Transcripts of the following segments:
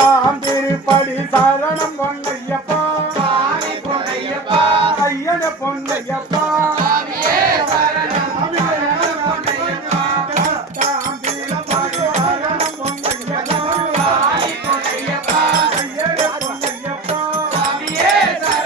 ஐயனாம் திருப்படி சரணம் பொன்னையப்பா. பொன்னையப்பா. ஐயன பொன்னையப்பா. Yeah.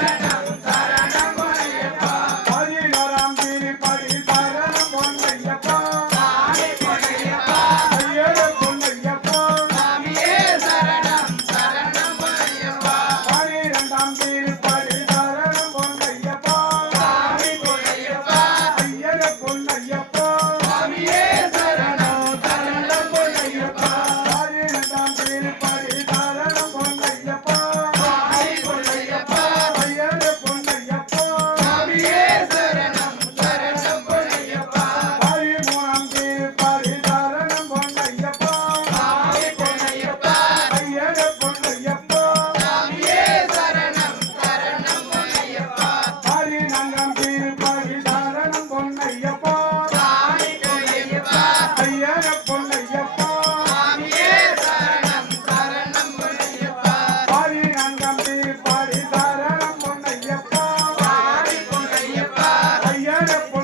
Gracias.